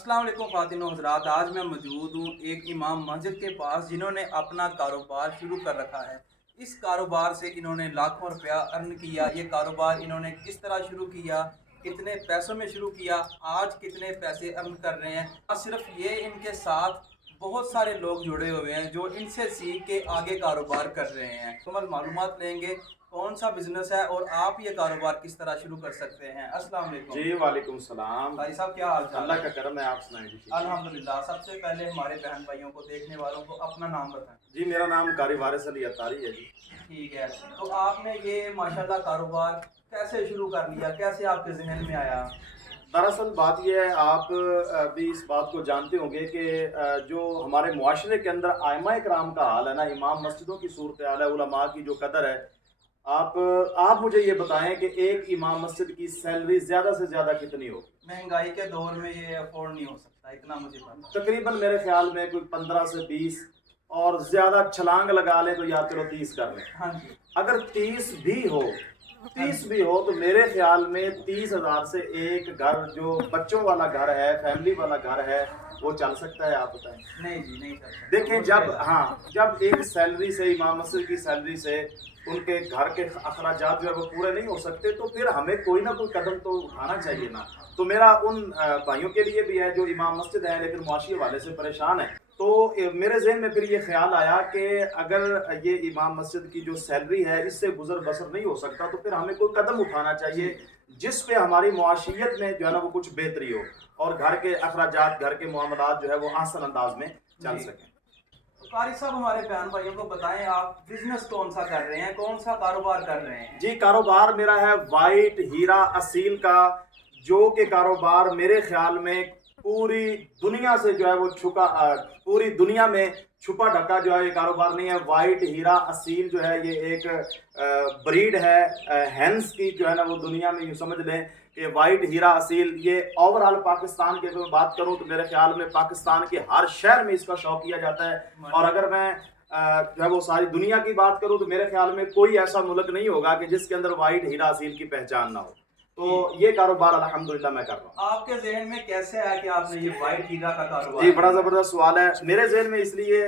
अस्सलाम वालेकुम ख़वातीन व हज़रात। आज मैं मौजूद हूँ एक इमाम मस्जिद के पास जिन्होंने अपना कारोबार शुरू कर रखा है। इस कारोबार से इन्होंने लाखों रुपया अर्न किया। ये कारोबार इन्होंने किस तरह शुरू किया, कितने पैसों में शुरू किया, आज कितने पैसे अर्न कर रहे हैं। और सिर्फ ये, इनके साथ बहुत सारे लोग जुड़े हुए हैं जो इनसे सीख के आगे कारोबार कर रहे हैं। मुकम्मल मालूमात लेंगे कौन सा बिजनेस है और आप ये कारोबार किस तरह शुरू कर सकते हैं। अस्सलाम वालेकुम। जी वालेकुम सलाम। भाई साहब क्या हाल चाल? अल्लाह का करम है, आप सुनाइए जी। अल्हम्दुलिल्लाह। सबसे पहले हमारे बहन भाइयों को, देखने वालों को अपना नाम बताएं। जी मेरा नाम कारी वारिस अली अतारी है जी। ठीक है, तो आपने ये माशाल्लाह कारोबार कैसे शुरू कर लिया, कैसे आपके जहन में आया? दरअसल बात यह है, आप भी इस बात को जानते होंगे कि जो हमारे मुआशरे के अंदर आइमा इकराम का हाल है ना, इमाम मस्जिदों की सूरत हाल है, उलमा की जो कदर है, आप मुझे ये बताएं कि एक इमाम मस्जिद की सैलरी ज़्यादा से ज़्यादा कितनी होगी? महंगाई के दौर में ये अफोर्ड नहीं हो सकता, इतना मुझे पता। तकरीबन मेरे ख्याल में कोई 15 से 20, और ज़्यादा छलांग लगा ले तो या चलो 30 कर लें। हाँ जी। अगर 30 भी हो, 30 भी हो तो मेरे ख्याल में 30,000 से एक घर, जो बच्चों वाला घर है, फैमिली वाला घर है, वो चल सकता है? आप बताएं। नहीं जी, नहीं चल सकता। देखें, जब एक सैलरी से, इमाम मस्जिद की सैलरी से उनके घर के अखराजात जो है वो पूरे नहीं हो सकते, तो फिर हमें कोई ना कोई कदम तो उठाना चाहिए ना। तो मेरा उन भाइयों के लिए भी है जो इमाम मस्जिद है लेकिन मुआशी वाले से परेशान है, तो मेरे जहन में फिर ये ख्याल आया कि अगर ये इमाम मस्जिद की जो सैलरी है इससे गुजर बसर नहीं हो सकता, तो फिर हमें कोई कदम उठाना चाहिए जिस पे हमारी मुआशियत में जो है ना वो कुछ बेहतरी हो और घर के अखराजात, घर के मामलात जो है वो आसान अंदाज में चल सकें। तो कारी साहब, हमारे बहन भाइयों को बताएं, आप बिजनेस कौन सा कर रहे हैं, कौन सा कारोबार कर रहे हैं? जी, कारोबार मेरा है वाइट हीरा असील का, जो कि कारोबार मेरे ख्याल में पूरी दुनिया से जो है वो पूरी दुनिया में छुपा ढका जो है ये कारोबार नहीं है। वाइट हीरा असील जो है ये एक ब्रीड है हैंस की, जो है ना वो दुनिया में यूँ समझ लें कि वाइट हीरा असील ये ओवरऑल पाकिस्तान के अगर मैं बात करूं तो मेरे ख्याल में पाकिस्तान के हर शहर में इसका शौक किया जाता है। और अगर मैं जो है वो सारी दुनिया की बात करूं तो मेरे ख्याल में कोई ऐसा मुल्क नहीं होगा कि जिसके अंदर वाइट हीरा असील की पहचान ना हो। तो ये कारोबार अल्हम्दुलिल्लाह मैं कर रहा हूँ। आपके जहन में कैसे आया कि आपने ये वाइट हीरा का कारोबार? जी, बड़ा ज़बरदस्त सवाल है। मेरे जहन में इसलिए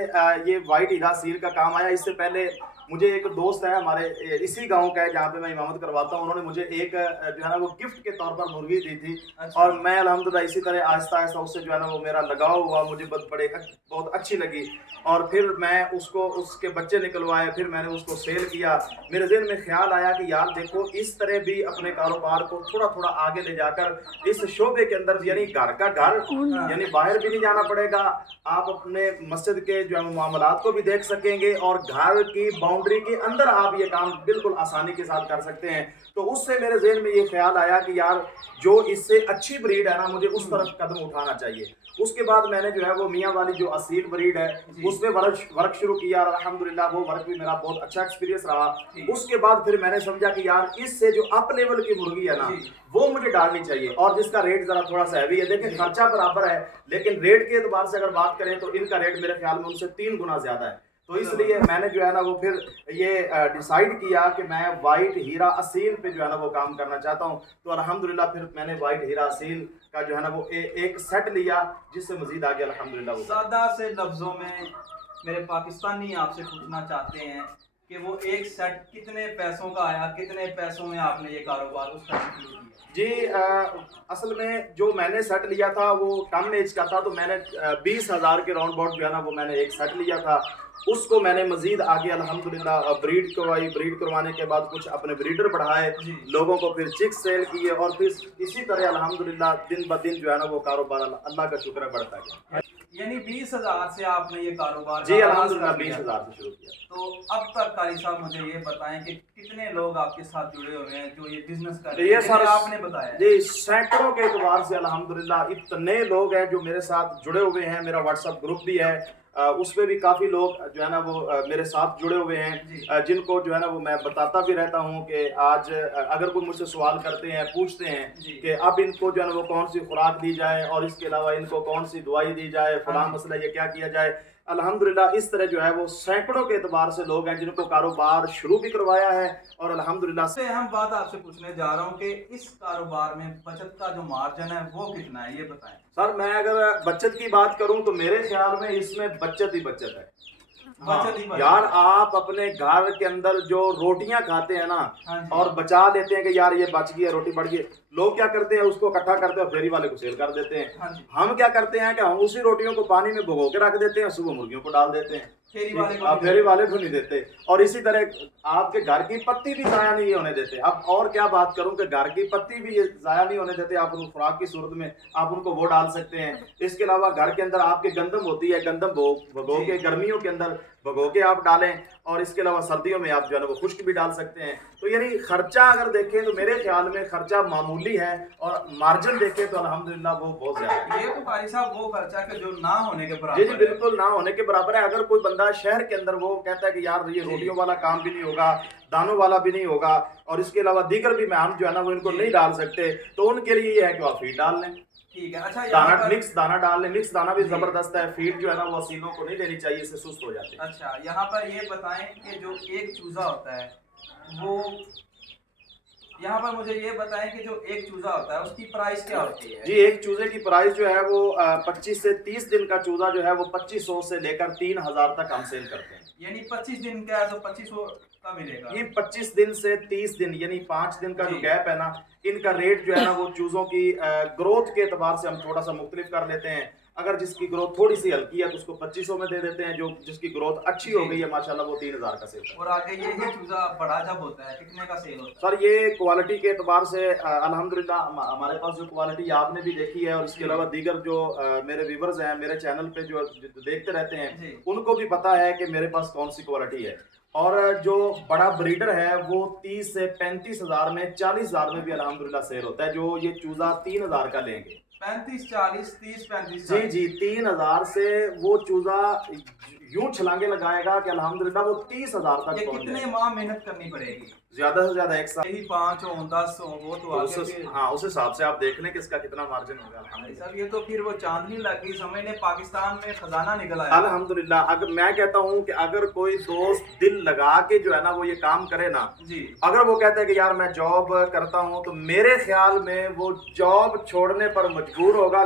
ये वाइट हीरा असील का काम आया, इससे पहले मुझे एक दोस्त है हमारे इसी गांव का है जहाँ पे मैं इमामत करवाता हूँ, उन्होंने मुझे एक जो है ना वो गिफ्ट के तौर पर मुर्गी दी थी। अच्छा। और मैं अल्हम्दुलिल्लाह इसी तरह आहिस्ता आहिस्ता उससे जो है ना वो मेरा लगाव हुआ, मुझे बहुत अच्छी लगी, और फिर मैं उसको, उसके बच्चे निकलवाए, फिर मैंने उसको सेल किया। मेरे जहन में ख्याल आया कि यार देखो, इस तरह भी अपने कारोबार को थोड़ा थोड़ा आगे ले जाकर इस शोबे के अंदर, यानी घर का घर, यानी बाहर भी नहीं जाना पड़ेगा, आप अपने मस्जिद के जो है मामलात को भी देख सकेंगे और घर की बाउंड्री के अंदर आप ये काम बिल्कुल आसानी के साथ कर सकते हैं। तो उससे मेरे जहन में ये ख्याल आया कि यार जो इससे अच्छी ब्रीड है ना, मुझे उस तरफ कदम उठाना चाहिए। उसके बाद मैंने जो है वो मियाँ वाली जो असील ब्रीड है उसमें वर्क शुरू किया और अल्हम्दुलिल्लाह वो वर्क भी मेरा बहुत अच्छा एक्सपीरियंस रहा। उसके बाद फिर मैंने समझा कि यार इससे जो अप लेवल की मुर्गी है ना वो मुझे डालनी चाहिए, और जिसका रेट जरा थोड़ा सा हैवी है, लेकिन खर्चा बराबर है, लेकिन रेट के एतबार से अगर बात करें तो इनका रेट मेरे ख्याल में उनसे 3 गुना ज्यादा है। तो इसलिए मैंने जो है ना वो फिर ये डिसाइड किया कि मैं वाइट हीरा असील पे जो है ना वो काम करना चाहता हूँ। तो अल्हम्दुलिल्लाह फिर मैंने वाइट हीरा असील का जो है ना वो एक सेट लिया, जिससे मजीद आगे अल्हम्दुलिल्लाह वो। सादा से लफ्जों में मेरे पाकिस्तानी आपसे पूछना चाहते हैं कि वो एक सेट कितने पैसों का आया, कितने पैसों में आपने ये कारोबार उसका शुरू किया? जी, असल में जो मैंने सेट लिया था वो कम एज का था, तो मैंने 20,000 के राउंड अबाउट जो है ना वो मैंने एक सेट लिया था। उसको मैंने मजीद आगे अल्हम्दुलिल्लाह ब्रीड करवाई, ब्रीड करवाने के बाद कुछ अपने ब्रीडर बढ़ाए, लोगों को फिर चिक्स सेल किए, और फिर इसी तरह अल्हम्दुलिल्लाह दिन ब दिन जो है ना वो कारोबार अल्लाह का शुक्र है बढ़ता गया। यानी 20,000 से आपने ये कारोबार जी अल्हम्दुलिल्लाह 20,000 से शुरू किया। तो अब तक कारी साहब मुझे ये बताएं कि कितने लोग आपके साथ जुड़े हुए हैं जो ये बिजनेस कर रहे हैं? ये सर आपने बताया जी सैकड़ों के एतबार से अल्हम्दुलिल्लाह इतने लोग हैं जो मेरे साथ जुड़े हुए हैं। मेरा व्हाट्सएप ग्रुप भी है, उसमें भी काफ़ी लोग जो है ना वो मेरे साथ जुड़े हुए हैं, जिनको जो है ना वो मैं बताता भी रहता हूँ कि आज अगर कोई मुझसे सवाल करते हैं, पूछते हैं कि अब इनको जो है ना वो कौन सी खुराक दी जाए और इसके अलावा इनको कौन सी दवाई दी जाए, फलां मसला ये क्या किया जाए, अल्हम्दुलिल्लाह इस तरह जो है वो सैकड़ों के एतबार से लोग हैं जिनको कारोबार शुरू भी करवाया है और अल्हम्दुलिल्लाह से हम बात आपसे पूछने जा रहा हूँ कि इस कारोबार में बचत का जो मार्जिन है वो कितना है, ये बताएं। सर मैं अगर बचत की बात करूं तो मेरे ख्याल में इसमें बचत ही बचत है। बचत ही बचत यार है। आप अपने घर के अंदर जो रोटियां खाते हैं ना हाँ जी। और बचा लेते हैं कि यार ये बच गई है रोटी बढ़ गई, लोग क्या करते हैं उसको इकट्ठा करते हैं और फेरी वाले को सेल कर देते हैं। हाँ जी। हम क्या करते हैं कि हम उसी रोटियों को पानी में भिगो के रख देते हैं, सुबह मुर्गियों को डाल देते हैं, फेरी वाले को अब फेरी वाले को नहीं देते। और इसी तरह आपके घर की पत्ती भी जाया नहीं होने देते। अब और क्या बात करूं कि घर की पत्ती भी ये जाया नहीं होने देते, आप उनको खुराक की सूरत में आप उनको वो डाल सकते हैं। इसके अलावा घर के अंदर आपके गंदम होती है, गंदम भगो के गर्मियों के अंदर भगो के आप डालें, और इसके अलावा सर्दियों में आप जो है ना वो खुश्क भी डाल सकते हैं। तो यानी खर्चा अगर देखें तो मेरे ख्याल में खर्चा मामूली है और मार्जिन देखें तो अल्हम्दुलिल्लाह वो बहुत ज्यादा है। ये तो कारी साहब वो खर्चा है कि जो ना होने के जी बराबर जी है। बिल्कुल ना होने के बराबर है। अगर कोई बंदा शहर के अंदर वो कहता है कि यार ये रोटियों वाला काम भी नहीं होगा, दानों वाला भी नहीं होगा, और इसके अलावा दीगर भी हम जो है ना वो इनको नहीं डाल सकते, तो उनके लिए ये है कि आप फीड डाल लें, ठीक है। अच्छा, यहाँ दाना पर मिक्स दाना डाल लें। मिक्स दाना भी जी। जबरदस्त है, फीड जो है ना वो असीलों को नहीं देनी चाहिए, इससे सुस्त हो जाते हैं। अच्छा, यहाँ पर ये बताएं कि जो एक चूजा होता है वो, यहाँ पर मुझे ये बताएं कि जो एक चूजा होता है उसकी प्राइस क्या होती है? जी एक चूजे की प्राइस जो है वो 25 से 30 दिन का चूजा जो है वो 2500 से लेकर 3000 तक हम सेल करते हैं। यानी 25 दिन का है तो 2500 का मिलेगा। ये 25 दिन से 30 दिन यानी 5 दिन का जो जी। गैप है ना, इनका रेट जो है ना वो चूजों की ग्रोथ के एतबार से हम थोड़ा सा मुख्तलिफ कर लेते हैं। अगर जिसकी ग्रोथ थोड़ी सी हल्की है तो उसको 2500 में दे देते हैं, जो जिसकी ग्रोथ अच्छी हो जी। गई है माशाल्लाह वो 3000 का सेल। और आगे यही चूजा बड़ा जब होता है कितने का सेल होता सर ये क्वालिटी के एतबार से अल्हम्दुलिल्लाह हमारे पास जो क्वालिटी आपने भी देखी है और इसके जी। अलावा दीगर जो मेरे व्यूवर्स हैं मेरे चैनल पे जो देखते रहते जी। हैं, उनको भी पता है कि मेरे पास कौन सी क्वालिटी है। और जो बड़ा ब्रीडर है वो 30 से 35 हजार में, 40 हजार में भी अल्हम्दुलिल्लाह सेल होता है। जो ये चूजा 3000 का लेंगे, 35 40 30 35 जी जी 3000 से वो चूजा यूं छलांगे लगाएगा कि अल्हम्दुलिल्लाह वो 30,000 तक ये पहुंच कितने जाएगा। माह मेहनत करनी पड़ेगी? ज्यादा से ज्यादा एक साल। यही 5 हो 10 हो वो तो आगे फिर हाँ उस हिसाब से आप देख लें कि इसका कितना मार्जिन होगा। भाई अल्हम्दुलिल्लाह साहब ये तो फिर वो चांदनी लग गई, समझने पाकिस्तान में खजाना निकल आया। अल्हम्दुलिल्लाह। अगर मैं कहता हूँ कि अगर कोई दोस्त दिल लगा के जो है ना वो ये काम करे ना, जी। अगर वो कहता है कि यार मैं जॉब करता हूँ, तो मेरे ख्याल में वो जॉब छोड़ने पर मजबूर होगा।